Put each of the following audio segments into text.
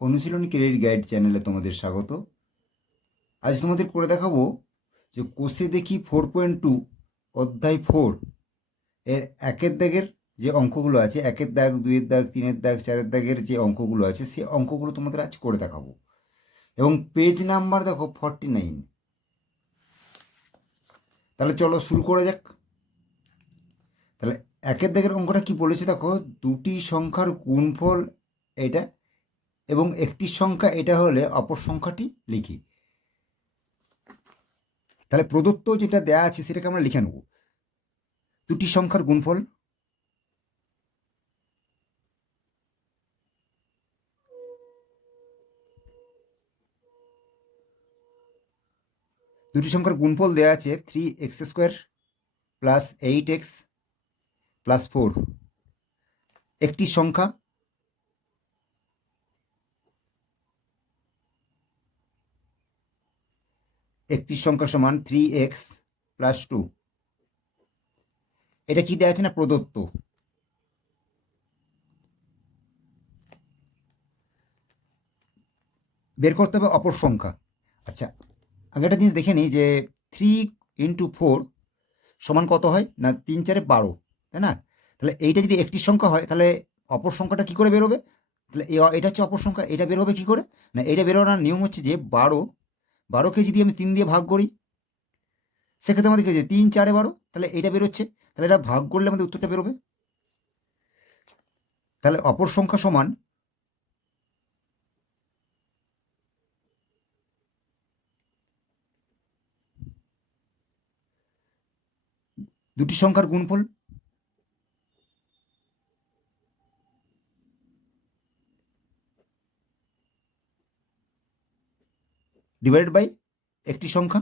অনুশীলনী credit guide চ্যানেলে তোমাদের স্বাগত। আজ তোমাদের করে দেখাবো যে কোষে দেখি 4.2 অধ্যায় 4 এর একের দাগের যে অঙ্কগুলো আছে, একের দাগ, দুইয়ের দাগ, তিনের দাগ, চারের দাগের যে অঙ্কগুলো আছে সেই অঙ্কগুলো তোমাদের আজ করে দেখাবো। এবং পেজ নাম্বার দেখো 49। তাহলে চলো শুরু করা যাক। তাহলে একের দাগের অঙ্কটা কি বলেছে দেখো, দুটি সংখ্যার গুণফল এটা এবং একটি সংখ্যা এটা হলে অপর সংখ্যাটি লিখি। তাহলে প্রদত্ত যেটা দেয়া আছে সেটাকে আমরা লিখে নেব। দুটি সংখ্যার গুণফল, দুটি সংখ্যার গুণফল দেওয়া আছে 3x² প্লাস 8x প্লাস 4। একটি সংখ্যা সমান 3x প্লাস 2। এটা কি দেওয়া আছে না প্রদত্ত। বের করতে হবে অপর সংখ্যা। আচ্ছা, আগে একটা জিনিস দেখে নিই যে 3 × 4 সমান কত হয় না 3 × 4 = 12, তাই না? তাহলে এইটা যদি একটি সংখ্যা হয় তাহলে অপর সংখ্যাটা কি করে বেরোবে? তাহলে এটা হচ্ছে অপর সংখ্যা, এটা বের হবে কি করে না, এটা বেরোনোর নিয়ম হচ্ছে যে 12কে যদি আমি 3 দিয়ে ভাগ করি সেক্ষেত্রে আমাদের কি হচ্ছে 3 × 4 = 12, তাহলে এটা বেরোচ্ছে। তাহলে এটা ভাগ করলে আমাদের উত্তরটা বেরোবে। তাহলে অপর সংখ্যা সমান দুটি সংখ্যার গুণফল ডিভাইডেড বাই একটি সংখ্যা।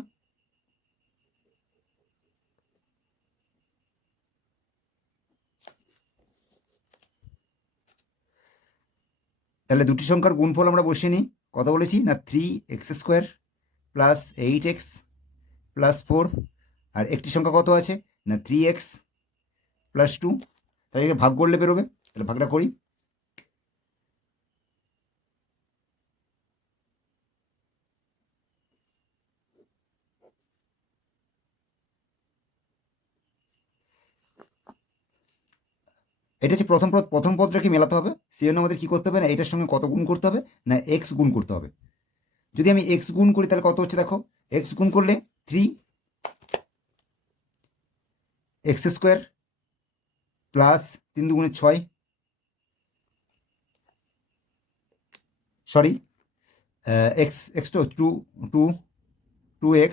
তাহলে দুটি সংখ্যার গুণফল আমরা বসিয়ে নিই। কত বলেছি না 3x² প্লাস 8x প্লাস 4, আর একটি সংখ্যা কত আছে না 3x প্লাস 2। তাহলে এটা ভাগ করলে বেরোবে। তাহলে ভাগটা করি। এটা হচ্ছে প্রথম পদটাকে মেলাতে হবে। সেই জন্য আমাদের কী করতে হবে না এটার সঙ্গে কত গুণ করতে হবে না x গুণ করতে হবে। যদি আমি x গুণ করি তাহলে কত হচ্ছে দেখো, x গুণ করলে 3x² প্লাস 3 × 2 = 6, সরি x তো 2x,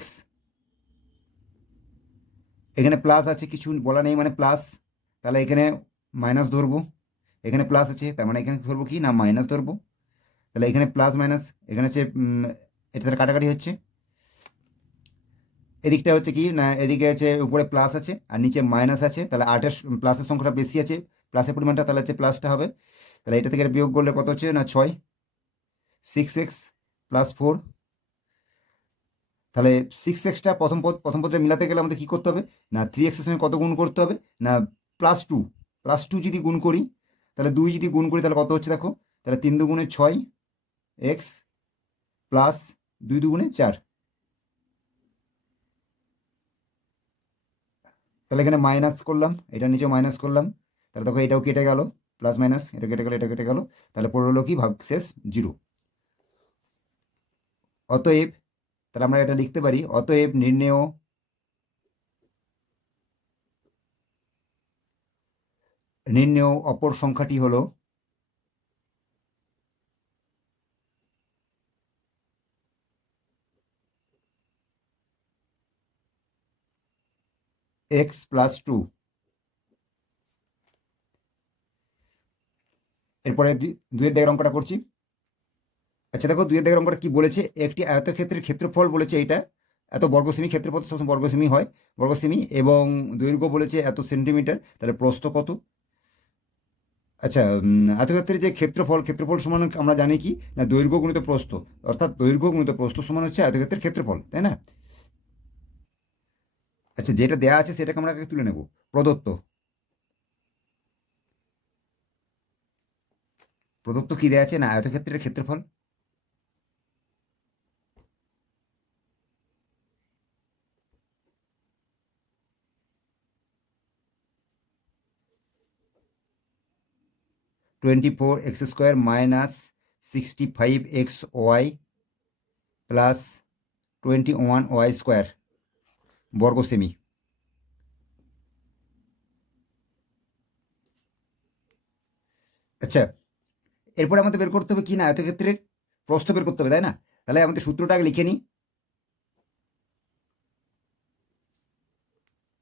এখানে প্লাস আছে কিছু বলা নেই মানে প্লাস, তাহলে এখানে মাইনাস ধরবো। এখানে প্লাস আছে তার মানে এখানে ধরবো কি না মাইনাস ধরবো। তাহলে এখানে প্লাস মাইনাস, এখানে হচ্ছে এটা তাহলে কাটাকাটি হচ্ছে। এদিকটা হচ্ছে কি না এদিকে হচ্ছে উপরে প্লাস আছে আর নিচে মাইনাস আছে, তাহলে 8-এর প্লাসের সংখ্যাটা বেশি আছে, প্লাসের পরিমাণটা, তাহলে হচ্ছে প্লাসটা হবে। তাহলে এটা থেকে বিয়োগ করলে কত হচ্ছে না 6, 6x প্লাস 4। তাহলে 6xটা প্রথম পদটা মিলাতে গেলে আমাদের কী করতে হবে না 3x এর সঙ্গে কত গুণ করতে হবে না +2 যদি গুণ করি, তাহলে 2 যদি গুণ করি তাহলে কত হচ্ছে দেখো, তাহলে 3 × 2 = 6x প্লাস 2 × 2 = 4। তাহলে এখানে মাইনাস করলাম, এটা নিচেও মাইনাস করলাম, তাহলে দেখো এটাও কেটে গেল, প্লাস মাইনাস এটা কেটে গেল, এটা কেটে গেল, তাহলে পড়ে হলো কি ভাগশেষ 0। অতএব তাহলে আমরা এটা লিখতে পারি, অতএব নির্ণেয় অপর সংখ্যাটি হলো x প্লাস 2। এরপরে দুইয়ের দাগের অঙ্কটা করছি। আচ্ছা দেখো দুইয়ের দাগের অঙ্কটা কি বলেছে, একটি আয়তক্ষেত্রের ক্ষেত্রফল বলেছে এইটা এত বর্গসেমি, ক্ষেত্রফল সবসময় বর্গসেমি হয়, বর্গসেমি, এবং দৈর্ঘ্য বলেছে এত সেন্টিমিটার, তাহলে প্রস্থ কত? আচ্ছা, আয়তক্ষেত্রের যে ক্ষেত্রফল সমান আমরা জানি কি না দৈর্ঘ্য গুণিত প্রস্থ, অর্থাৎ দৈর্ঘ্য গুণিত প্রস্থ সমান হচ্ছে আয়তক্ষেত্রের ক্ষেত্রফল, তাই না? আচ্ছা, যেটা দেয়া আছে সেটাকে আমরা আগে তুলে নেব। প্রদত্ত প্রদত্ত কী দেওয়া আছে না আয়তক্ষেত্রের ক্ষেত্রফল। (24x² - 65xy প্লাস 21y² বর্গ সেমি। আচ্ছা, এরপরে আমাদের বের করতে হবে কি না আয়তক্ষেত্রের প্রস্থ বের করতে হবে, তাই না? তাহলে আমাদের সূত্রটা আগে লিখে নিই।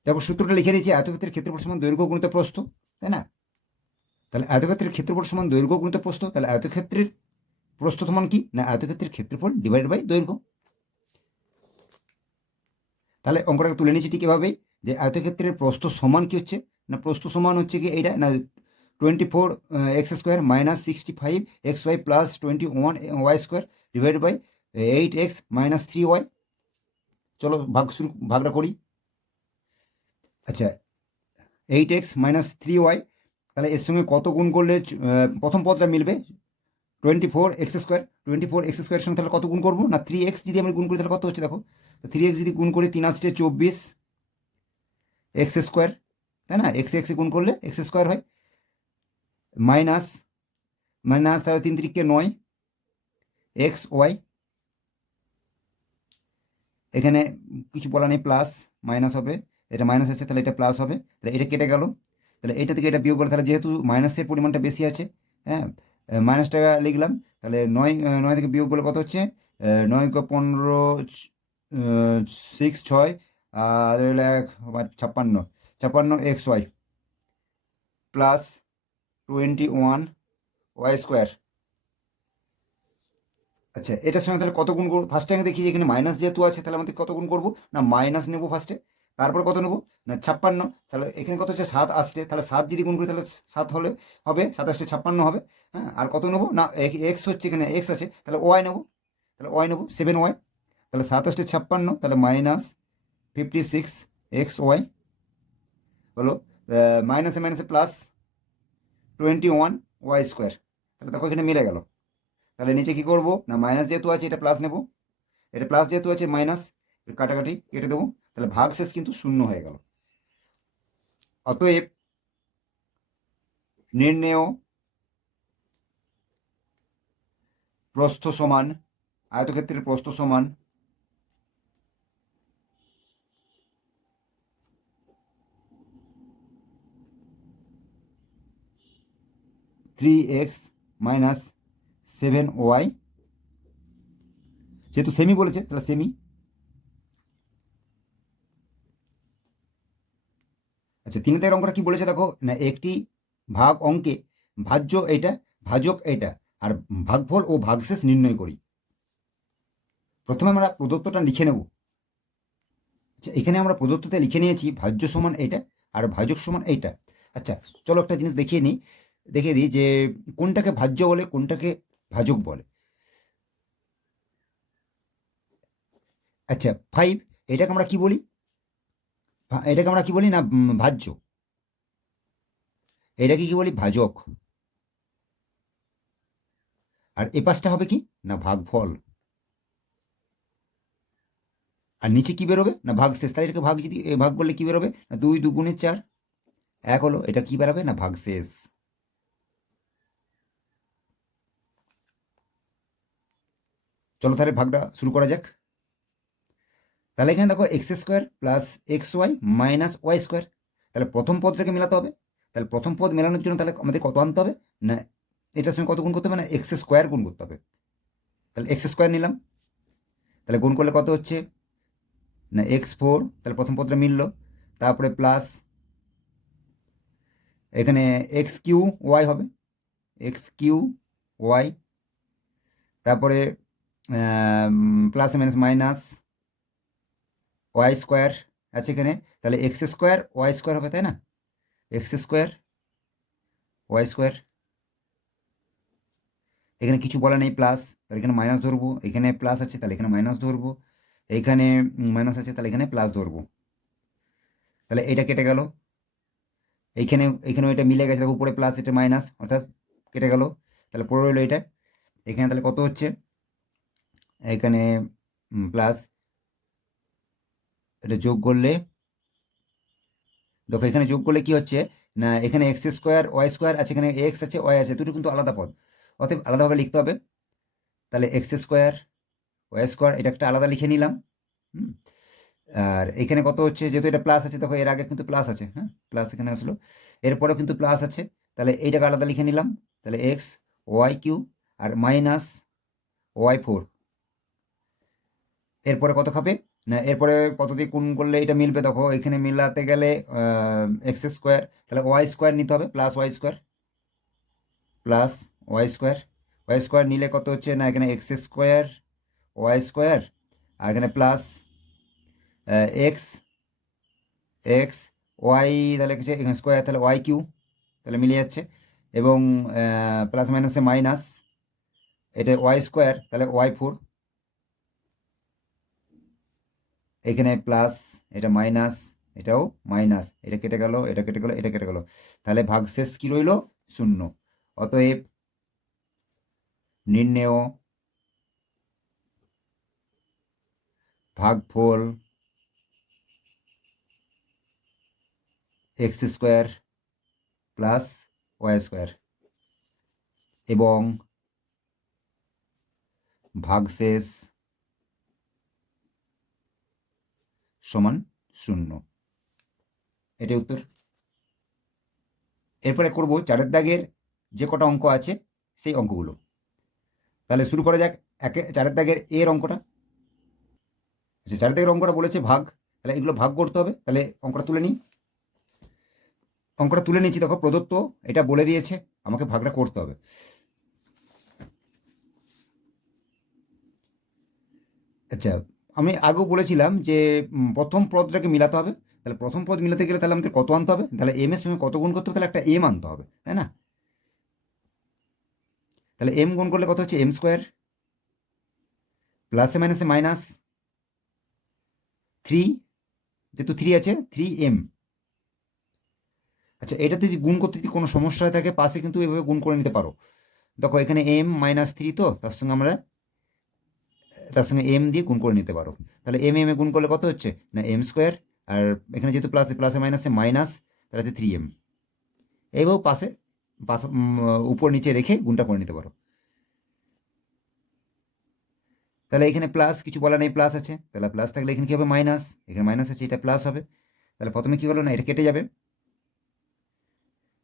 তারপর সূত্রটা লিখে নিয়েছি, আয়তক্ষেত্রের ক্ষেত্রফল সমান দৈর্ঘ্য গুণিত প্রস্থ, তাই না? তাহলে আয়তক্ষেত্রের ক্ষেত্রফল সমান দৈর্ঘ্য গুণিত প্রস্থ, তাহলে আয়তক্ষেত্রের প্রস্থ সমান কি না আয়তক্ষেত্রের ক্ষেত্রফল ডিভাইডেড বাই দৈর্ঘ্য। তাহলে অঙ্কটাকে তুলে নিয়েছি ঠিক এভাবেই, যে আয়তক্ষেত্রের প্রস্থ সমান কি হচ্ছে না প্রস্থ সমান হচ্ছে কি এইটা না 24x² - 65xy plus 21y² divided by 8x - 3y। চলো ভাগটা করি। আচ্ছা, 8x - 3y, তাহলে এর সঙ্গে কত গুণ করলে প্রথম পদটা মিলবে? 24x², সঙ্গে তাহলে কত গুণ করবো না 3x যদি আমরা গুণ করি তাহলে কত হচ্ছে দেখো, 3x যদি গুণ করি 3 আসছে 24x², তাই না? এক্স এক্সে গুণ করলে x² হয়, মাইনাস মাইনাস তাহলে 3 3 9 xy, এখানে কিছু বলা নেই, প্লাস মাইনাস হবে, এটা মাইনাস আছে তাহলে এটা প্লাস হবে, তাহলে এটা কেটে গেল, তাহলে এটা থেকে এটা বিয়োগ করে, তাহলে যেহেতু মাইনাসের পরিমাণটা বেশি আছে, হ্যাঁ মাইনাসটা লিখলাম, তাহলে 9 থেকে বিয়োগ করলে কত হচ্ছে 9 × 15 6 6 আর 56 56xy প্লাস 21y²। আচ্ছা, এটার সঙ্গে তাহলে কত গুণ করবো ফার্স্টে আগে দেখি, এখানে মাইনাস যেহেতু আছে তাহলে আমাদের কত গুণ করবো না মাইনাস নেবো ফার্স্টে, তারপর কত নেবো না 56, তাহলে এখানে কত হচ্ছে 7 আসছে, তাহলে 7 যদি গুণ করি তাহলে 7 হলে হবে 7 আসছে 56 হবে, হ্যাঁ। আর কত নেবো না এক্স হচ্ছে, এখানে এক্স আছে তাহলে ওয়াই নেবো, তাহলে ওয়াই নেবো 7y, তাহলে 7 আসছে 56, তাহলে -56xy হলো মাইনাসে মাইনাসে প্লাস 21y², তাহলে দেখো এখানে মিলে গেল। তাহলে নিচে কি করবো না মাইনাস যেহেতু আছে এটা প্লাস নেব, এটা প্লাস যেহেতু আছে মাইনাস, কাটাকাটি কেটে দেবো, তাহলে ভাগশেষ কিন্তু শূন্য হয়ে গেল। অতএব নির্ণেয় প্রস্থ সমান, আয়তক্ষেত্রের প্রস্থ সমান 3x - 7y, যেহেতু সেমি বলেছে তাহলে সেমি। আচ্ছা, 3 অঙ্কটা কি বলেছে দেখো না, একটি ভাগ অঙ্কে ভাজ্য এটা, ভাজক এটা, আর ভাগফল ও ভাগশেষ নির্ণয় করি। প্রথমে আমরা প্রদত্তটা লিখে নেব। আচ্ছা, এখানে আমরা প্রদত্ততে লিখে নিয়েছি ভাজ্য সমান এইটা আর ভাজক সমান এইটা। আচ্ছা, চলো একটা জিনিস দেখিয়ে দিই যে কোনটাকে ভাজ্য বলে কোনটাকে ভাজক বলে। আচ্ছা, 5 এটাকে আমরা কি বলি, এটাকে আমরা কি বলি না ভাজ্য, এটাকে কি বলি ভাজক, আর এ পাশটা হবে কি না ভাগফল, আর নিচে কি বেরোবে না ভাগশেষ। তাহলে এটাকে ভাগ করলে কি বেরোবে না 2 2 গুণে 4 1 হলো, এটা কি বেরোবে না ভাগশেষ। চলো তাহলে ভাগটা শুরু করা যাক। তাহলে এখানে দেখো x² plus xy minus y², তাহলে প্রথম পদটাকে মেলাতে হবে। তাহলে প্রথম পদ মেলানোর জন্য তাহলে আমাদের কত আনতে হবে না এটার সঙ্গে কত গুণ করতে হবে না x² গুণ করতে হবে। তাহলে x² নিলাম, তাহলে গুণ করলে কত হচ্ছে না x4, তাহলে প্রথম পদটা মিলল, তারপরে প্লাস এখানে x³ হবে x³y, তারপরে প্লাস মাইনাস মাইনাস y² আছে এখানে, তাহলে x² y² হবে, তাই না? x² y², এখানে কিছু বলা নেই প্লাস, তাহলে এখানে মাইনাস ধরবো, এখানে প্লাস আছে তাহলে এখানে মাইনাস ধরবো, এইখানে মাইনাস আছে তাহলে এখানে প্লাস ধরবো, তাহলে এটা কেটে গেল, এইখানে এটা মিলে গেছে, উপরে প্লাস এটা মাইনাস অর্থাৎ কেটে গেল, তাহলে পড়ে রইলো এটা। এখানে তাহলে কত হচ্ছে, এখানে প্লাস, এটা যোগ করলে দেখো এখানে যোগ করলে কি হচ্ছে না, এখানে এক্স স্কোয়ার ওয়াই স্কোয়ার আছে, এখানে এক্স আছে ওয়াই আছে, দুটো কিন্তু আলাদা পদ, অতএব আলাদাভাবে লিখতে হবে। তাহলে এক্স স্কোয়ার ওয়াই স্কোয়ার এটা একটা আলাদা লিখে নিলাম। আর এখানে কত হচ্ছে, যেহেতু এটা প্লাস আছে, দেখো এর আগে কিন্তু প্লাস আছে, হ্যাঁ প্লাস এখানে আসলো, এরপরেও কিন্তু প্লাস আছে, তাহলে এইটাকে আলাদা লিখে নিলাম। তাহলে x Y Q R minus Y four. এরপরে কত খাবে না, এরপরে কত দিয়ে গুণ করলে এটা মিলবে, দেখো এখানে মিলাতে গেলে এক্স স্কোয়ার, তাহলে ওয়াই স্কোয়ার নিতে হবে, plus y square, plus y square, y square নিলে কত হচ্ছে না, এখানে এক্স স্কোয়ার ওয়াই স্কোয়ার, আর এখানে প্লাস এক্স এক্স ওয়াই, তাহলে কিছু এখানে স্কোয়ার, তাহলে ওয়াই কিউ, তাহলে মিলে যাচ্ছে, এবং প্লাস মাইনাসে মাইনাস, এটা ওয়াই স্কোয়ার, তাহলে ওয়াই ফোর, এখানে প্লাস, এটা মাইনাস, এটাও মাইনাস, এটা কেটে গেল, এটা কেটে গেল, এটা কেটে গেল, তাহলে ভাগশেষ কি রইল, শূন্য। অতএব নির্ণেয় ভাগফল x square plus y square এবং ভাগশেষ সমান শূন্য, এটাই উত্তর। এরপরে করব চারের দাগের যে কটা অঙ্ক আছে সেই অঙ্কগুলো। তাহলে শুরু করা যাক চারের দাগের এর অঙ্কটা। আচ্ছা, চারের দাগের অঙ্কটা বলেছে ভাগ, তাহলে এগুলো ভাগ করতে হবে। তাহলে অঙ্কটা তুলে নিই, অঙ্কটা তুলে নিচ্ছি। দেখো প্রদত্ত এটা বলে দিয়েছে, আমাকে ভাগটা করতে হবে। আচ্ছা, আমি আগেও বলেছিলাম যে প্রথম পদটাকে মিলাতে হবে। তাহলে প্রথম পদ মিলাতে গেলে তাহলে আমাদের কত আনতে হবে, তাহলে এম এর সঙ্গে কত গুণ করতে হবে, তাহলে একটা এম আনতে হবে, তাই না? তাহলে এম গুণ করলে কত হচ্ছে, এম স্কোয়ার প্লাসে মাইনাসে মাইনাস থ্রি, যেহেতু থ্রি আছে, থ্রি এম। আচ্ছা, এটাতে যদি গুণ করতে যদি কোনো সমস্যা হয়ে থাকে, পাশে কিন্তু এভাবে গুণ করে নিতে পারো। দেখো এখানে এম মাইনাস থ্রি, তো তার সঙ্গে এম দিয়ে গুণ করে নিতে পারো। তাহলে এম এম এ গুণ করলে কত হচ্ছে না, এম স্কোয়ার, আর এখানে যেহেতু প্লাসে মাইনাসে মাইনাস, তাহলে হচ্ছে থ্রি এম। এইভাবে পাশে পাশে উপর নিচে রেখে গুণটা করে নিতে পারো। তাহলে এখানে প্লাস কিছু বলা নেই, প্লাস আছে, তাহলে প্লাস থাকলে এখানে কি হবে, মাইনাস, এখানে মাইনাস আছে, এটা প্লাস হবে। তাহলে প্রথমে কি হলো না, এটা কেটে যাবে,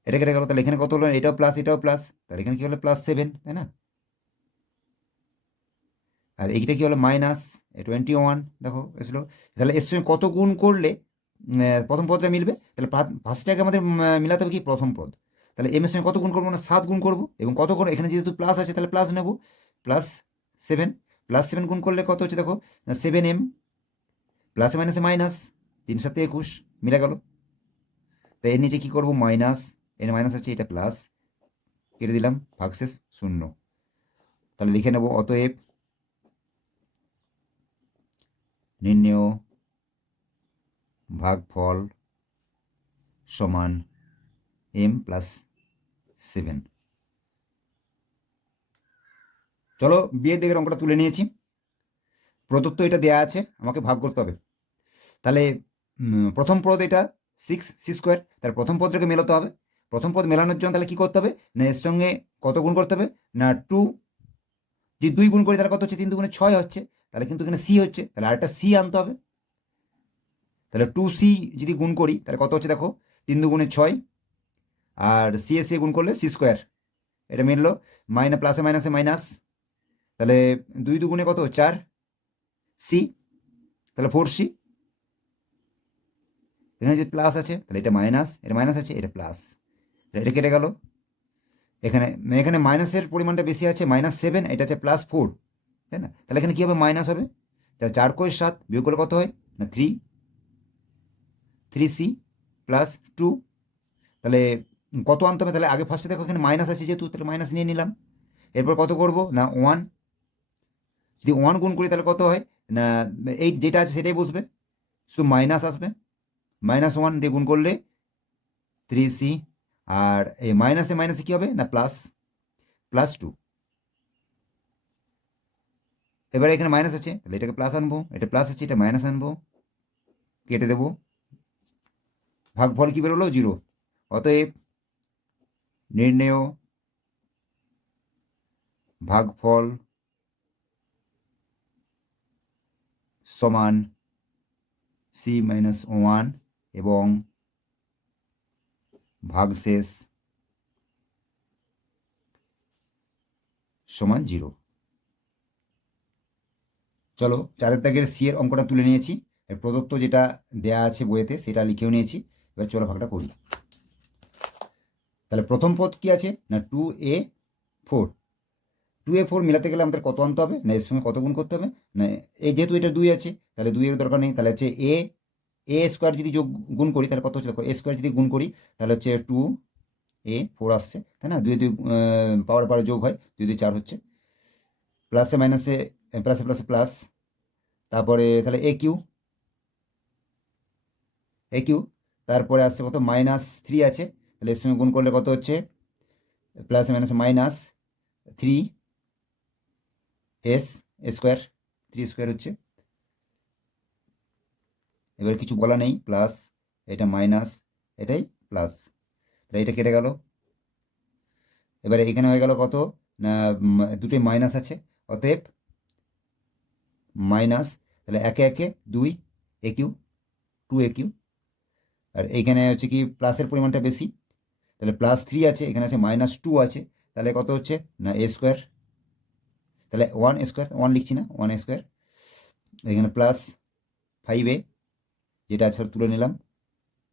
এটা কেটে গেল, তাহলে এখানে কত হলো, এটাও প্লাস এটাও প্লাস, তাহলে এখানে কি হলো, প্লাস সেভেন, তাই না? আর এইটা কি হলো, মাইনাস 21, দেখো এসলো। তাহলে এর সঙ্গে কত গুণ করলে প্রথম পদটা মিলবে, তাহলে ফার্স্টটাকে আমাদের মিলাতে হবে কি, প্রথম পদ। তাহলে এম এর সঙ্গে কত গুণ করবো না, 7 গুণ করবো, এবং কত করে এখানে যেহেতু প্লাস আছে তাহলে প্লাস নেবো, প্লাস সেভেন, প্লাস সেভেন গুণ করলে কত হচ্ছে, দেখো সেভেন এম, প্লাসে মাইনাসে মাইনাস, 3 7 21 মিলে গেল। তো এর নিচে কি করবো, মাইনাস, এর মাইনাস আছে, এটা প্লাস, কেটে দিলাম, ভাগশেষ শূন্য। তাহলে লিখে নেবো, অতএব নির্ণেয় ভাগফল সমান এম প্লাস সেভেন। চলো বিয়ের দিকের অঙ্কটা তুলে নিয়েছি। প্রদত্ত এটা দেয়া আছে, আমাকে ভাগ করতে হবে। তাহলে প্রথম পদ এটা 6c², তাহলে প্রথম পদটাকে মেলাতে হবে। প্রথম পদ মেলানোর জন্য তাহলে কী করতে হবে না, এর সঙ্গে কত গুণ করতে হবে না, 2, যদি 2 গুণ করি তাহলে কত হচ্ছে, 3 2 6 হচ্ছে, তাহলে কিন্তু এখানে সি হচ্ছে, তাহলে আরেকটা সি আনতে হবে। তাহলে 2c যদি গুণ করি তাহলে কত হচ্ছে, দেখো 3 2 6, আর সি এ সি গুণ করলে c², এটা মিললো, প্লাসে মাইনাসে মাইনাস, তাহলে 2 2 কত 4 সি, তাহলে 4c। এখানে যে প্লাস আছে তাহলে এটা মাইনাস, এটা মাইনাস আছে, এটা প্লাস, এটা কেটে গেল। এখানে এখানে মাইনাসের পরিমাণটা বেশি আছে, -7, এটা আছে +4, তাই না? তাহলে এখানে কী হবে, মাইনাস হবে। তা 4 × 7 বিয়োগ করলে কত হয় না, 3c + 2, তাহলে কত আনতে হবে, তাহলে আগে ফার্স্টে দেখো এখানে মাইনাস আছে যেহেতু, তাহলে মাইনাস নিয়ে নিলাম। এরপর কত করব না, 1, যদি 1 গুণ করি তাহলে কত হয় না, 8 যেটা আছে সেটাই বসবে, শুধু মাইনাস আসবে, -1 দিয়ে গুণ করলে 3c, আর এই মাইনাসে মাইনাসে কী হবে না, প্লাস, প্লাস 2। এবারে এখানে মাইনাস আছে, তাহলে এটাকে প্লাস আনবো, এটা প্লাস আছে, এটা মাইনাস আনবো, কেটে দেবো, ভাগফল কি বেরোলো? 0। অতএব নির্ণেয় ভাগফল সমান c-1 এবং ভাগশেষ সমান 0। চলো 4 দাগের সি এর অঙ্কটা তুলে নিয়েছি, এর প্রদত্ত যেটা দেয়া আছে বইয়েতে সেটা লিখেও নিয়েছি। এবার চলো ভাগটা করি। তাহলে প্রথম পদ কি আছে না 2a4। 2a4 মিলাতে গেলে আমাদের কত আনতে হবে না এর সঙ্গে কত গুণ করতে হবে না, এই যেহেতু এটা 2 আছে তাহলে 2 এর দরকার নেই, তাহলে হচ্ছে এ স্কোয়ার যদি গুণ করি তাহলে কত হচ্ছে দেখো, এ স্কোয়ার যদি গুণ করি তাহলে হচ্ছে 2a4 আসছে, তাই না? 2 পাওয়ার পাওয়ার যোগ হয়, 2 4 হচ্ছে, প্লাসে মাইনাসে প্লাসে প্লাসে প্লাস, তারপরে তাহলে এ কিউ, তারপরে আসছে কত -3 আছে, তাহলে এর সঙ্গে গুণ করলে কত হচ্ছে প্লাসে মাইনাসে -3s স্কোয়ার, 3 স্কোয়ার হচ্ছে। এবার কিছু বলা নেই, প্লাস এটা মাইনাস এটাই প্লাস, তাহলে এটা কেটে গেল। এবারে এখানে হয়ে গেল কত না দুটোই মাইনাস আছে, অতএব মাইনাস, তাহলে একে একে 2 2 আর এইখানে হচ্ছে কি প্লাসের পরিমাণটা বেশি, তাহলে +3 আছে, এখানে আছে -2 আছে, তাহলে কত হচ্ছে না a স্কোয়ার, তাহলে 1 স্কোয়ার, 1 লিখছি না, 1 স্কোয়ার, এখানে +5a যেটা আছে তুলে নিলাম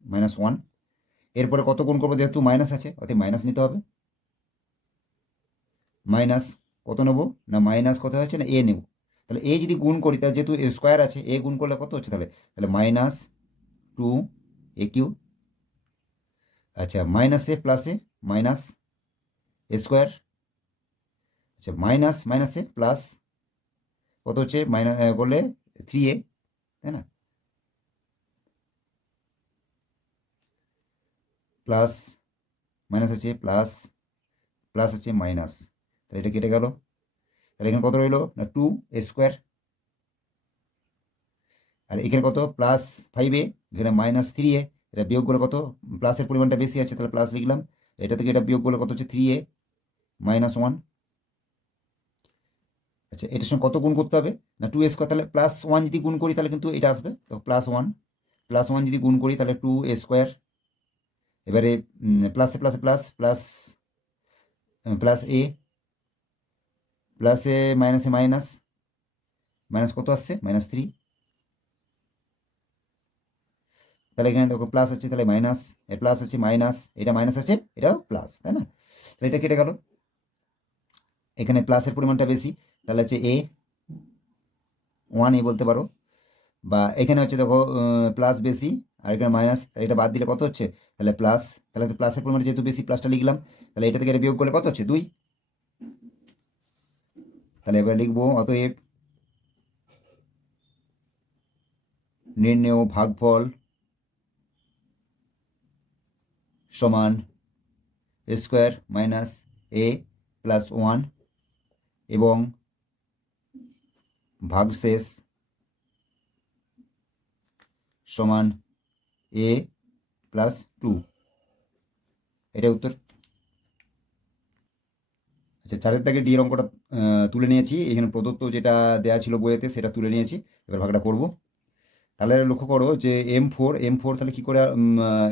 -1। এরপরে কত গুণ করবো, যেহেতু মাইনাস আছে অতএব মাইনাস নিতে হবে, মাইনাস কত নেবো না মাইনাস কত হচ্ছে না এ নেব, তাহলে এ যদি গুণ করি তাহলে যেহেতু স্কোয়ার আছে এ গুণ করলে কত হচ্ছে তাহলে তাহলে -2a3। আচ্ছা মাইনাসে প্লাসে মাইনাস স্কোয়ার, আচ্ছা মাইনাস মাইনাসে প্লাস কত হচ্ছে মাইনাস করলে 3a, তাই না? প্লাস মাইনাস আছে প্লাস, প্লাস আছে মাইনাস, তাহলে এটা কেটে গেল, তাহলে এখানে কত রইলো না 2a স্কোয়ার, আর এখানে কত +5a, এখানে -3a, এটা বিয়োগ করলে কত প্লাসের পরিমাণটা বেশি আছে তাহলে প্লাস লিখলাম, এটা থেকে এটা বিয়োগ করলে কত হচ্ছে 3a -1। আচ্ছা এটার সঙ্গে কত গুণ করতে হবে না 2a স্কোয়ার, তাহলে +1 যদি গুণ করি তাহলে কিন্তু এটা আসবে, তো +1 যদি গুণ করি তাহলে 2a স্কোয়ার, এবারে প্লাসে প্লাসে প্লাস প্লাস প্লাস এ, প্লাসে মাইনাসে মাইনাস, মাইনাস কত আসছে -3, তাহলে এখানে দেখো প্লাস আছে তাহলে মাইনাস, এ প্লাস আছে মাইনাস, এটা মাইনাস আছে এটাও প্লাস, তাই না? তাহলে এটা কেটে গেল, এখানে প্লাসের পরিমাণটা বেশি, তাহলে হচ্ছে a1 বলতে পারো, বা এখানে হচ্ছে দেখো প্লাস বেশি আর এখানে মাইনাস, এটা বাদ দিলে কত হচ্ছে তাহলে প্লাস, তাহলে প্লাসের পরিমাণ যেহেতু বেশি প্লাসটা লিখলাম, তাহলে এটা থেকে এটা বিয়োগ করলে কত হচ্ছে 2, তাহলে এবার লিখবো অতএব নির্ণেয় ভাগফল সমান স্কোয়ার মাইনাস a +1 এবং ভাগশেষ সমান a +2, এটা উত্তর। আচ্ছা 4 দাগে ডি এর অঙ্কটা তুলে নিয়েছি, এখানে প্রদত্ত যেটা দেওয়া ছিল বইয়েতে সেটা তুলে নিয়েছি, এবার ভাগটা করব। তাহলে লক্ষ্য করো যে এম ফোর তাহলে কী করে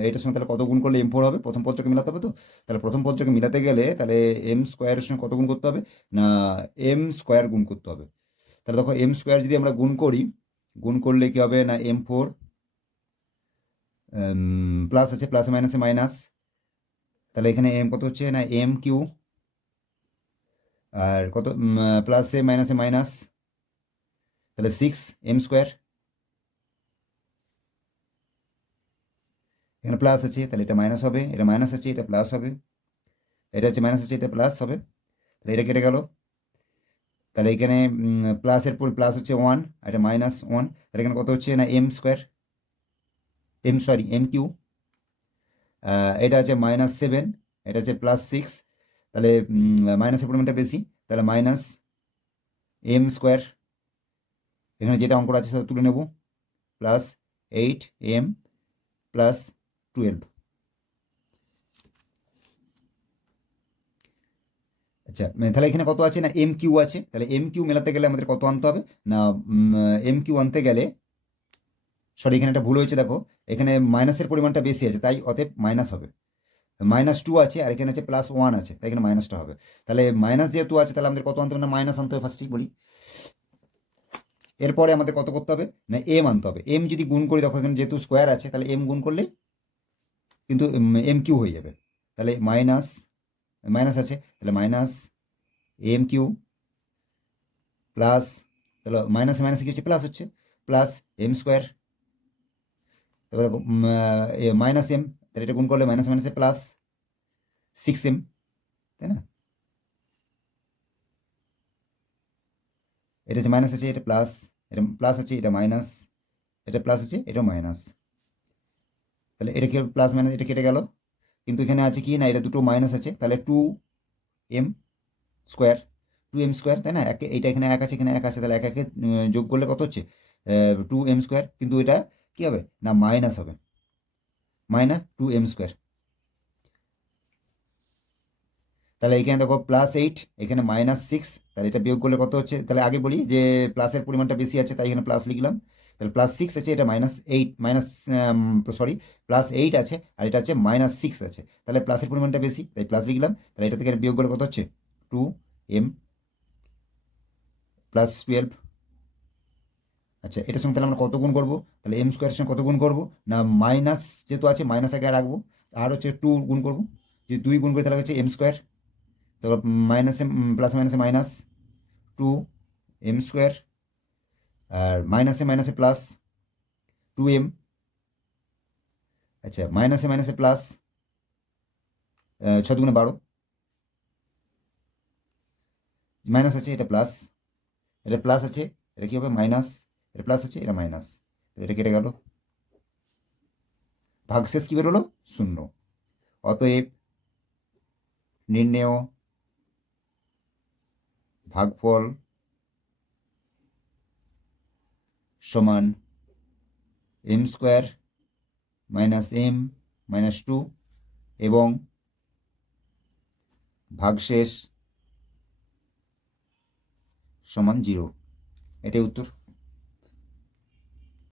এটার সঙ্গে তাহলে কত গুণ করলে এম ফোর হবে, প্রথম পদটাকে মিলাতে হবে, তো তাহলে প্রথম পদটাকে মিলাতে গেলে তাহলে এম স্কোয়ারের সঙ্গে কত গুণ করতে হবে না এম স্কোয়ার গুণ করতে হবে, তাহলে দেখো এম স্কোয়ার যদি আমরা গুণ করি, গুণ করলে কী হবে না M4 প্লাস আছে, প্লাসে মাইনাসে মাইনাস, তাহলে এখানে এম কত হচ্ছে না M3, আর কত প্লাসে মাইনাসে মাইনাস, তাহলে 6m স্কোয়ার, এখানে প্লাস আছে তাহলে এটা মাইনাস হবে, এটা মাইনাস আছে এটা প্লাস হবে, এটা হচ্ছে মাইনাস আছে এটা প্লাস হবে, তাহলে এটা কেটে গেল, তাহলে এখানে প্লাসের পর প্লাস হচ্ছে 1 আর এটা -1, তাহলে এখানে কত হচ্ছে না এম স্কোয়ার, M3, এটা হচ্ছে -7, এটা হচ্ছে +6, তাহলে মাইনাসের পরিমাণটা বেশি, তাহলে মাইনাস এম স্কোয়ার, এখানে যেটা অঙ্ক আছে সেটা তুলে নেব, প্লাস 8m প্লাস 12। আচ্ছা তাহলে এখানে কত আছে না এম কিউ আছে, তাহলে এম কিউ মেলাতে গেলে আমাদের কত আনতে হবে না এম কিউ আনতে গেলে, সরি এখানে একটা ভুল হয়েছে দেখো, এখানে মাইনাসের পরিমাণটা বেশি আছে তাই অতএব মাইনাস হবে, -2 আছে আর এখানে আছে +1 আছে তাই এখানে মাইনাসটা হবে। তাহলে মাইনাস যেহেতু আছে তাহলে আমাদের কত আনতে হবে না মাইনাস আনতে হবে ফার্স্টেই বলি। এরপরে আমাদের কত করতে হবে না এম আনতে হবে, এম যদি গুণ করি দেখো এখানে যেহেতু স্কোয়ার আছে তাহলে এম গুণ করলে কিন্তু এম কিউ হয়ে যাবে, তাহলে মাইনাস মাইনাস আছে তাহলে মাইনাস এম কিউ প্লাস, তাহলে মাইনাসে মাইনাসে কি হচ্ছে প্লাস হচ্ছে, প্লাস এম স্কোয়ার, এবার মাইনাস এম, তাহলে এটা গুণ করলে মাইনাস মাইনাসে প্লাস 6m, তাই না? এটা হচ্ছে মাইনাস আছে, এটা প্লাস, এটা প্লাস আছে, এটা মাইনাস, এটা প্লাস আছে, এটা মাইনাস, তাহলে এটা কি প্লাস মাইনাস এটা কেটে গেল, কিন্তু এখানে আছে কি না এটা দুটো মাইনাস আছে, তাহলে 2m স্কোয়ার, 2m স্কোয়ার, তাই না? এইটা এখানে এক আছে এখানে এক আছে, তাহলে এক একে যোগ করলে কত হচ্ছে 2m স্কোয়ার, কিন্তু এটা কি হবে না মাইনাস হবে, -2m স্কোয়ার। তাহলে এখানে দেখো +8, এখানে -6, তাহলে এটা বিয়োগ করলে কত হচ্ছে, তাহলে আগে বলি যে প্লাসের পরিমাণটা বেশি আছে তাই এখানে প্লাস লিখলাম, তাহলে +6 আছে, এটা -8 সরি +8 আছে আর এটা হচ্ছে -6 আছে, তাহলে প্লাসের পরিমাণটা বেশি তাই প্লাস লিখলাম, তাহলে এটা থেকে বিয়োগ করলে কত হচ্ছে 2m প্লাস 12। আচ্ছা এটার সঙ্গে তাহলে আমরা কত গুণ করবো, তাহলে এম স্কোয়ারের সঙ্গে কত গুণ করবো না মাইনাস যেহেতু আছে মাইনাস আগে রাখবো, আর হচ্ছে 2 গুণ করবো, যে 2 গুণ করে তাহলে হচ্ছে এম স্কোয়ার, তো মাইনাসে প্লাস মাইনাসে -2m স্কোয়ার, আর মাইনাসে মাইনাসে প্লাস 2m, আচ্ছা মাইনাসে মাইনাসে প্লাস 6 দুগুণে 12, মাইনাস আছে এটা প্লাস, এটা প্লাস আছে, এটা কি হবে মাইনাস, এটা প্লাস আছে এটা মাইনাস, এটা কেটে গেল, ভাগশেষ কি বেরোলো 0। অতএব নির্ণেয় ভাগফল সমান m স্কোয়ার -m -2 এবং ভাগশেষ সমান 0, এটাই উত্তর।